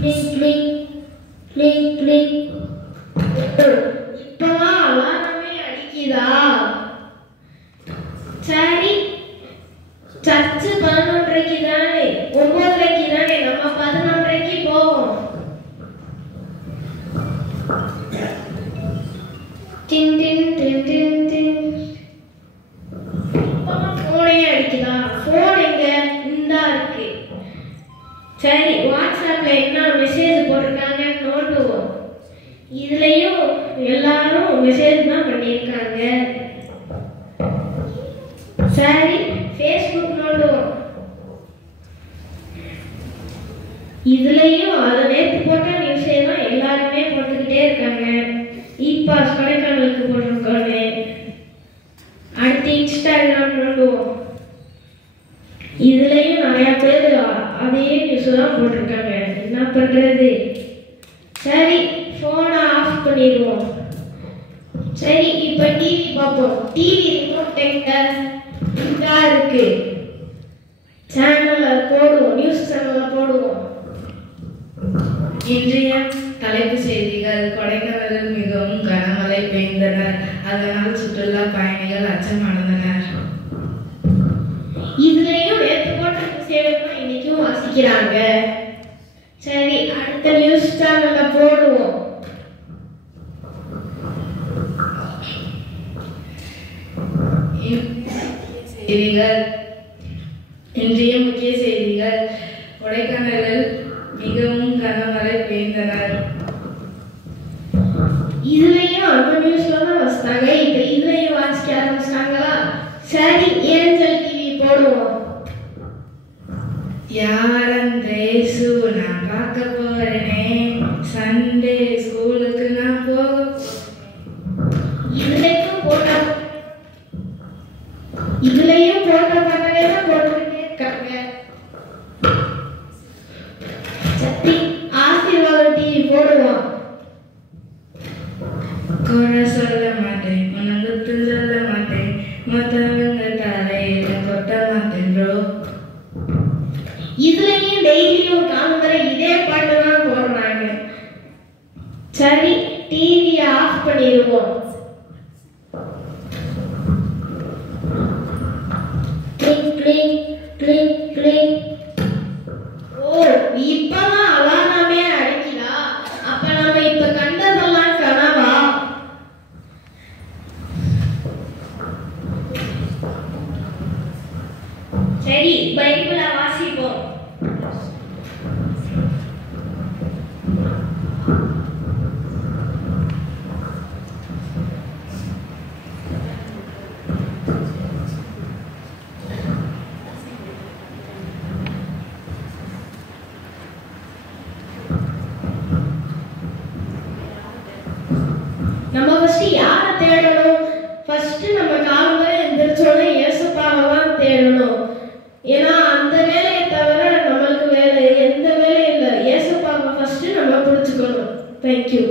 Click click click click. இப்பதான் அலாரமே அடிக்குதா? சரி, சர்ச்சு 11:30க்கு தானே, 9:30க்கு தானே, நம்ம 11:30க்கு போவோம். டின் டின் டின் டின் டின். இப்பதான் போனே அடிக்குதா? போன் எங்க? இந்தா இருக்கு. சரி, வாட்ஸ்அப்ல என்ன மெசேஜ் போட்டிருக்காங்க நோண்டுவோம். இதுலயும் எல்லாரும் மெசேஜ் தான் பண்ணியிருக்காங்க. சரி, ஃபேஸ்புக் நோண்டுவோம். இதுலயும் அதை நேற்று போட்ட நியூஸே தான் எல்லாருமே போட்டுக்கிட்டே இருக்காங்க. இப்போ கொடைக்கானலுக்கு போட்டிருக்காங்க. அடுத்து இன்ஸ்டாகிராம் நோண்டுவோம். இதுலயும் நிறைய பேர் அதே நியூஸ் தான் போட்டிருக்காங்க. என்ன பண்றது? சரி, போனை ஆஃப் பண்ணிடுவோம். சரி, இப்ப டிவி பார்ப்போம். டிவி ரிமோட் எங்க? இந்தா இருக்கு. சேனல்ல போடுவோம், நியூஸ் சேனல்ல போடுவோம். இன்றைய தலைப்பு செய்திகள். கொடைக்கானலில் மிகவும் கனமழை பெய்தனர். அதனால் சுற்றுலா பயணிகள் அச்சமடைந்தனர். இதுலயும் நேற்று போட்ட நியூஸ் இன்னைக்கும் வாசிக்கிறாங்க. சரி, அடுத்த நியூஸ் சேனல்ல போடுவோம். செய்திகள். இன்றைய முக்கிய செய்திகள். கொடைக்கானலில் மிகவும் கனமழை பெய்தனர். இதுலயும் அந்த நியூஸ்ல தான் வாசித்தாங்க. இப்ப இதுலயும் வாசிக்க ஆரம்பிச்சிட்டாங்களா? சரி, ஏஞ்சல் டிவி போடுவோம். யாரந்தேசு நான் பார்க்க போறேனே, சண்டே ஸ்கூலுக்கு நான் போக. இதுலயும் போட்ட பண்ணவே தான் போட்டுக்கிட்டே இருக்காங்க. சரி, ஆசீர்வாதம் டிவி போடுவோம். குறை சொல்ல மாட்டேன், உனக்கு சொல்ல மாட்டேன், மற்றவங்க தலையில கொட்ட மாட்டேன் ப்ரோ. இதுலயும் டெய்லியும் காலம்பரை இதே பாட்டு தான் போடுறாங்க. சரி, டிவியை ஆஃப் பண்ணிடுவோம். Click click click click. ஓ, இப்பதான் அலாரமே அடிக்குதா? அப்ப நம்ம இப்ப கண்டதெல்லாம் கனவா? சரி, பைபிளை வாசிப்போம். நம்ம ஃபர்ஸ்ட் யாரை தேடணும்? ஃபர்ஸ்ட் நம்ம காலம்பரை எந்திரிச்சோட இயேசுப்பாவை தான் தேடணும். ஏன்னா அந்த வேலையை தவிர நம்மளுக்கு வேலை எந்த வேலையும் இல்லை. இயேசுப்பாவை ஃபர்ஸ்ட் நம்ம பிடிச்சுக்கணும். தேங்க்யூ.